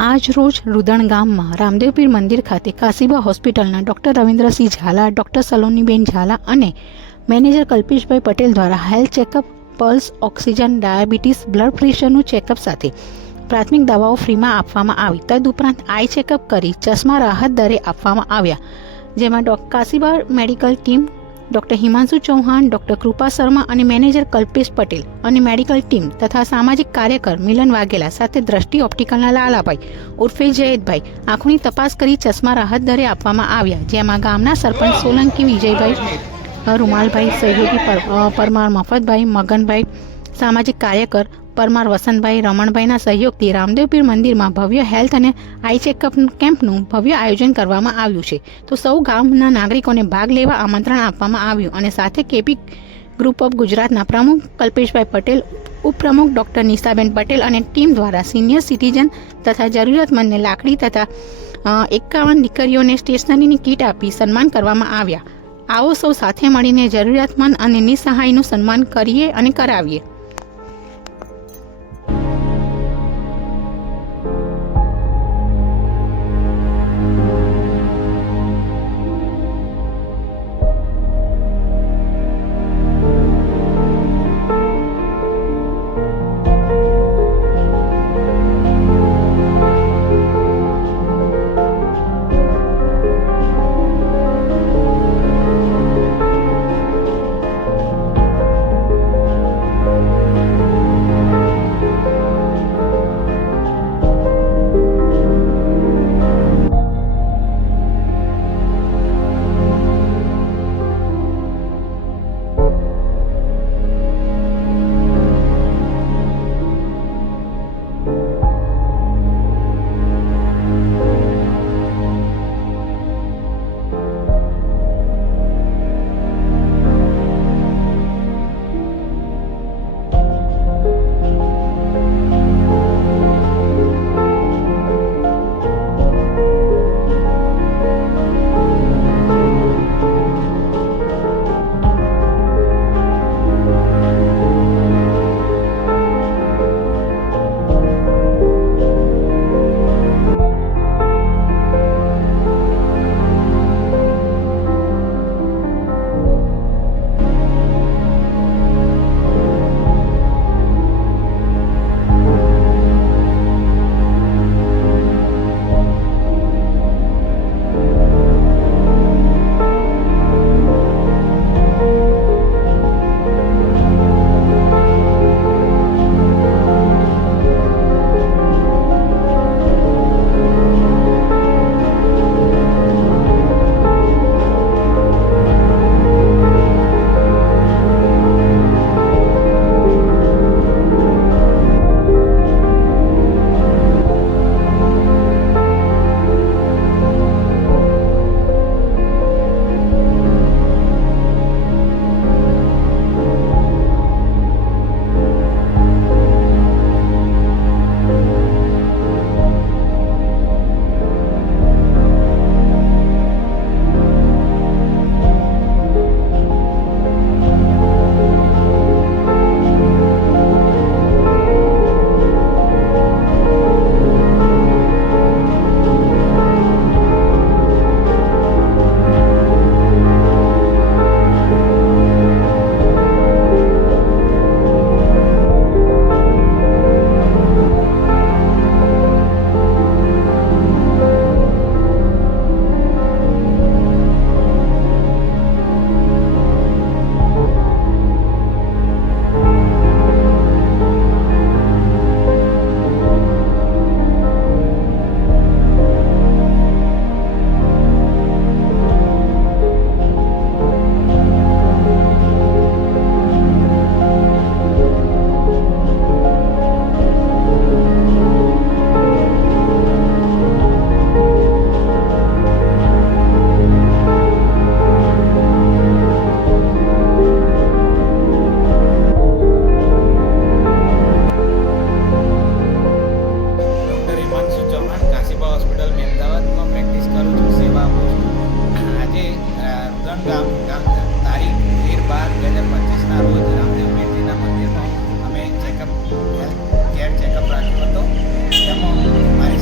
આજ રોજ રુદણ ગામમાં રામદેવપીર મંદિર ખાતે કાશીબા હોસ્પિટલના ડૉક્ટર રવિન્દ્રસિંહ ઝાલા, ડૉક્ટર સલોનીબેન ઝાલા અને મેનેજર કલ્પેશભાઈ પટેલ દ્વારા health checkup, pulse oxygen, diabetes, blood પ્રેશરનું ચેકઅપ સાથે પ્રાથમિક દવાઓ ફ્રીમાં આપવામાં આવી. તદુપરાંત આઈ ચેકઅપ કરી ચશ્મા રાહત દરે આપવામાં આવ્યા, જેમાં Kashiba medical team, doctor Himanshu Chauhan, doctor Kripa Sharma અને મેનેજર કલ્પેશ પટેલ અને મેડિકલ ટીમ તથા સામાજિક કાર્યકર મિલન વાઘેલા સાથે દ્રષ્ટિ ઓપ્ટિકલના લાલાભાઈ ઉર્ફે જયેદભાઈ આંખોની તપાસ કરી ચશ્મા રાહત દરે આપવામાં આવ્યા, જેમાં ગામના સરપંચ સોલંકી વિજયભાઈ, રૂમાલભાઈ, સહયોગી પરમાર મફતભાઈ, મગનભાઈ, સામાજિક કાર્યકર પરમાર વસંતભાઈ, રમણભાઈના સહયોગથી રામદેવપીર મંદિરમાં ભવ્ય હેલ્થ અને આઈ ચેકઅપ કેમ્પનું ભવ્ય આયોજન કરવામાં આવ્યું છે. તો સૌ ગામના નાગરિકોને ભાગ લેવા આમંત્રણ આપવામાં આવ્યું અને સાથે કેપી ગ્રુપ ઓફ ગુજરાતના પ્રમુખ કલ્પેશભાઈ પટેલ, ઉપપ્રમુખ ડૉક્ટર નિશાબેન પટેલ અને ટીમ દ્વારા સિનિયર સિટીઝન તથા જરૂરિયાતમંદને લાકડી તથા 51 દીકરીઓને સ્ટેશનરીની કીટ આપી સન્માન કરવામાં આવ્યા. આવો સૌ સાથે મળીને જરૂરિયાતમંદ અને નિસહાયનું સન્માન કરીએ અને કરાવીએ.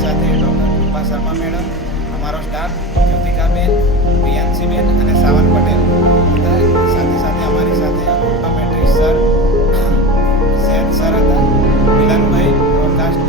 સાથે ડૉક્ટર કૃપા શર્મા મેડમ, અમારો સ્ટાફ જ્યોતિકાબેન, પ્રિયાંશીબેન અને સાવન પટેલ હતા. સાથે સાથે અમારી સાથે ઓપ્ટોમેટ્રિક સર સૈયદ સર હતા, મિલનભાઈ બ્રોડકાસ્ટ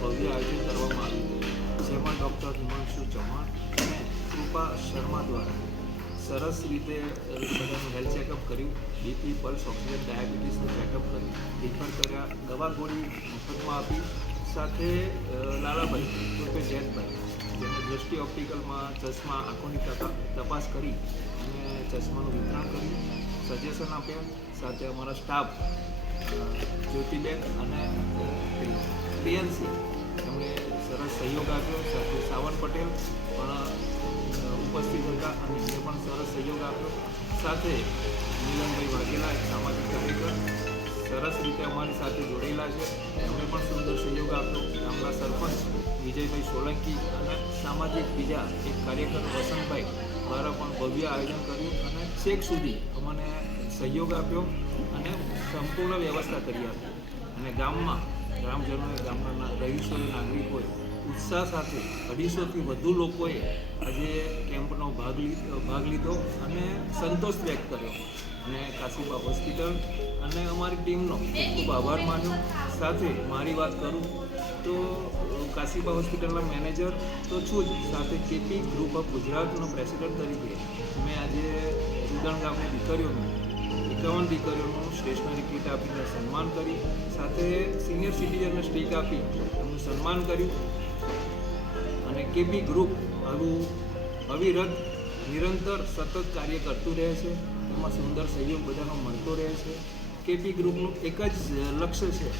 ભવ્ય આયોજન કરવામાં આવ્યું, જેમાં ડૉક્ટર હિમાંશુ ચૌહાણ અને કૃપા શર્મા દ્વારા સરસ રીતે બધાનું હેલ્થ ચેકઅપ કર્યું, બીપી, પલ્સ, ઓક્સિજન, ડાયાબિટીસનું ચેકઅપ કર્યું, રિફર કર્યા, દવા ગોળી મફતમાં આપી. સાથે લાલાભાઈ ઉર્ફે જયંતભાઈ, જેને દ્રષ્ટિ ઓપ્ટિકલમાં ચશ્મા આંખોની તપાસ કરી અને ચશ્માનું વિતરણ કર્યું, સજેશન આપ્યા. સાથે અમારા સ્ટાફ જ્યોતિબેન અને પ્રિયંશી એમણે સરસ સહયોગ આપ્યો. સાથે સાવન પટેલ પણ ઉપસ્થિત હતા અને એમને પણ સરસ સહયોગ આપ્યો. સાથે મિલનભાઈ વાઘેલા, એક સામાજિક કાર્યકર, સરસ રીતે અમારી સાથે જોડાયેલા છે, એમણે પણ સુંદર સહયોગ આપ્યો. ગામના સરપંચ વિજયભાઈ સોલંકી અને સામાજિક બીજા એક કાર્યકર વસંતભાઈ દ્વારા પણ ભવ્ય આયોજન કર્યું અને છેક સુધી અમને સહયોગ આપ્યો અને સંપૂર્ણ વ્યવસ્થા કરી આપી. અને ગામમાં ગ્રામજનોએ, ગામના રહીશોએ, નાગરિકોએ ઉત્સાહ સાથે 250થી વધુ લોકોએ આજે કેમ્પનો ભાગ લીધો અને સંતોષ વ્યક્ત કર્યો. અને કાશીબા હોસ્પિટલ અને અમારી ટીમનો ખૂબ ખૂબ આભાર માન્યો. સાથે મારી વાત કરું તો કાશીબા હોસ્પિટલના મેનેજર તો છું જ, સાથે કેપી ગ્રુપ ઓફ ગુજરાતનો પ્રેસિડેન્ટ તરીકે મેં આજે રૂદણ ગામની દીકરીઓનું 51 દીકરીઓનું સ્ટેશનરી કીટ આપીને સન્માન કરી, સાથે સિનિયર સિટીઝનને સ્ટીક આપી એમનું સન્માન કર્યું. અને કેપી ગ્રુપ અવિરત નિરંતર સતત કાર્ય કરતું રહે છે, એમાં સુંદર સહયોગ બધાનો મળતો રહે છે. કેપી ગ્રુપનું એક જ લક્ષ્ય છે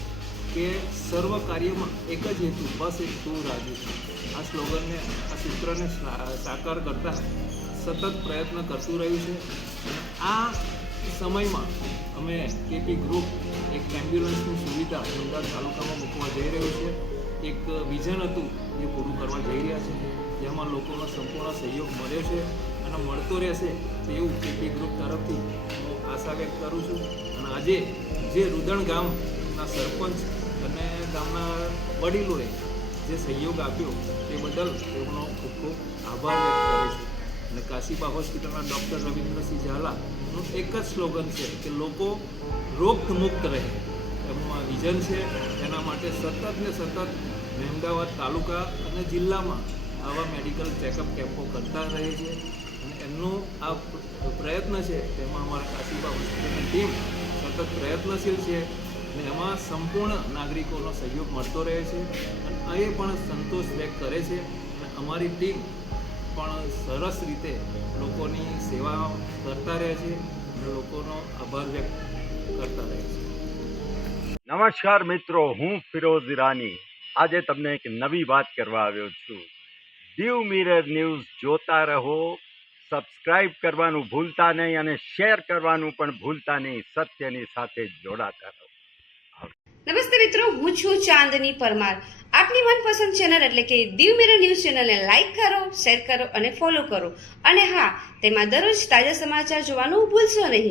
કે સર્વ કાર્યમાં એક જ હેતુ, બસ એક તું રાજી છે. આ સ્લોગનને, આ સૂત્રને સાકાર કરતા સતત પ્રયત્ન કરતું રહ્યું છે. આ સમયમાં અમે કેપી ગ્રુપ એક એમ્બ્યુલન્સની સુવિધા અમદાવાદ તાલુકામાં મૂકવા જઈ રહ્યું છે. એક વિઝન હતું એ પૂરું કરવા જઈ રહ્યા છે, જેમાં લોકોનો સંપૂર્ણ સહયોગ મળ્યો છે અને મળતો રહેશે તેવું કેપી ગ્રુપ તરફથી હું આશા વ્યક્ત કરું છું. અને આજે જે રૂદણ ગામના સરપંચ અને ગામના વડીલોએ જે સહયોગ આપ્યો તે બદલ તેમનો ખૂબ ખૂબ આભાર વ્યક્ત કરું છું. અને કાશીબા હોસ્પિટલના ડૉક્ટર રવિન્દ્રસિંહ ઝાલાનું એક જ સ્લોગન છે કે લોકો રોગમુક્ત રહે, એમનું આ વિઝન છે. એના માટે સતત ને સતત અમદાવાદ તાલુકા અને જિલ્લામાં આવા મેડિકલ ચેકઅપ કેમ્પો કરતા રહે છે. અને એમનું આ પ્રયત્ન છે તેમાં અમારા કાશીબા હોસ્પિટલની ટીમ સતત પ્રયત્નશીલ છે અને એમાં સંપૂર્ણ નાગરિકોનો સહયોગ મળતો રહે છે અને એ પણ સંતોષ વ્યક્ત કરે છે. અને અમારી ટીમ પણ સરસ રીતે લોકોની સેવા કરતા રહે છે અને લોકોનો આભાર વ્યક્ત કરતા રહે છે. નમસ્કાર મિત્રો, હું ફિરોઝ ઈરાની આજે તમને એક નવી વાત કરવા આવ્યો છું. દીવ મિરર ન્યૂઝ જોતા રહો, સબસ્ક્રાઇબ કરવાનું ભૂલતા નહીં અને શેર કરવાનું પણ ભૂલતા નહીં. સત્યની સાથે જોડાતા રહો. નમસ્તે મિત્રો, હું છું ચાંદની પરમાર. આપની મનપસંદ ચેનલ એટલે કે દીવ મિરર ન્યૂઝ ચેનલને લાઈક કરો, શેર કરો અને ફોલો કરો. અને હા, તેમાં દરરોજ તાજા સમાચાર જોવાનું ભૂલશો નહીં.